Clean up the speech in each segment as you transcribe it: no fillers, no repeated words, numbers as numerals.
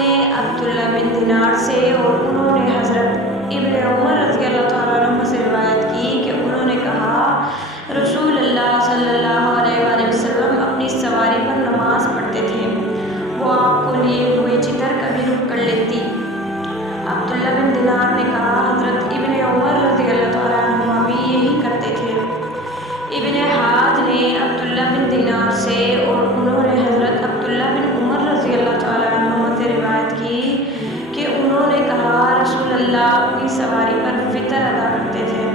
نے عبداللہ بن دینار سے اور انہوں نے حضرت ابن عمر رضی اللہ تعالیٰ عنہ سے روایت کی کہ انہوں نے کہا رسول اللہ صلی اللہ علیہ وآلہ وسلم اپنی سواری پر نماز پڑھتے تھے، وہ آپ کو لیے ہوئے جدھر کبھی رک کر لیتی۔ عبداللہ بن دینار نے کہا حضرت ابن عمر رضی اللہ تعالیٰ عنہ بھی یہی کرتے تھے۔ ابن حاد نے عبداللہ بن دینار سے اور انہوں نے حضرت عبداللہ بن عمر رضی اللہ تعالیٰ عنہ سے روایت کی کہ انہوں نے کہا رسول اللہ اپنی سواری پر فطر ادا کرتے تھے۔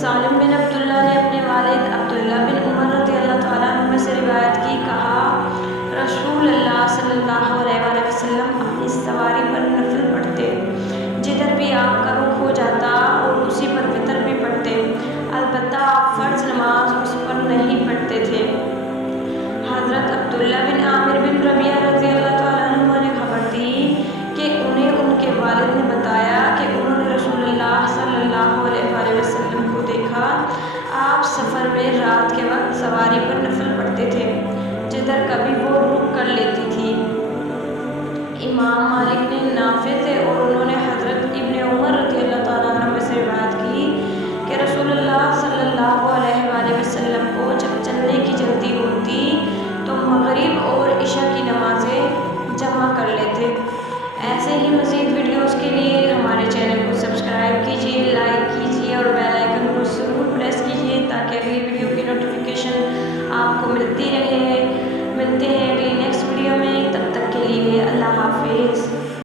سالم بن عبداللہ نے اپنے والد عبداللہ بن عمر رضی اللہ تعالیٰ عنہ سے روایت کی، کہا رسول اللہ صلی اللہ علیہ وآلہ وسلم اپنی سواری پر نفل پڑھتے، جدھر بھی آپ کا رخ ہو جاتا اور اسی پر فطر بھی پڑھتے، البتہ آپ فرض نماز اس پر نہیں پڑھتے تھے۔ حضرت عبداللہ بن عامر بن ربیعہ رضی اللہ تعالیٰ عنہ نے خبر دی کہ انہیں ان کے والد نے بتایا کہ انہوں نے رسول اللہ صلی اللہ علیہ وآلہ وسلم کو دیکھا، آپ سفر میں رات کے وقت سواری پر نفل پڑھتے تھے، جدھر کبھی وہ رک کر لیتی تھی۔ امام مالک نے نافع سے اور انہوں نے حضرت ابن عمر رضی اللہ تعالیٰ عنہ سے روایت کی کہ رسول اللہ صلی اللہ علیہ وآلہ وسلم کو جب چلنے کی جلدی ہوتی تو مغرب اور عشاء کی نمازیں جمع کر لیتے۔ ایسے ہی مزید ویڈیوز کے لیے ہمارے چینل کو سبسکرائب کیجیے، لائک کیجیے اور بیل آئیکن کو ضرور پریس کیجیے تاکہ اگلی ویڈیو کی نوٹیفیکیشن آپ کو ملتی رہے۔ ملتے ہیں اگلی نیکسٹ ویڈیو میں، تب تک کے لیے اللہ حافظ۔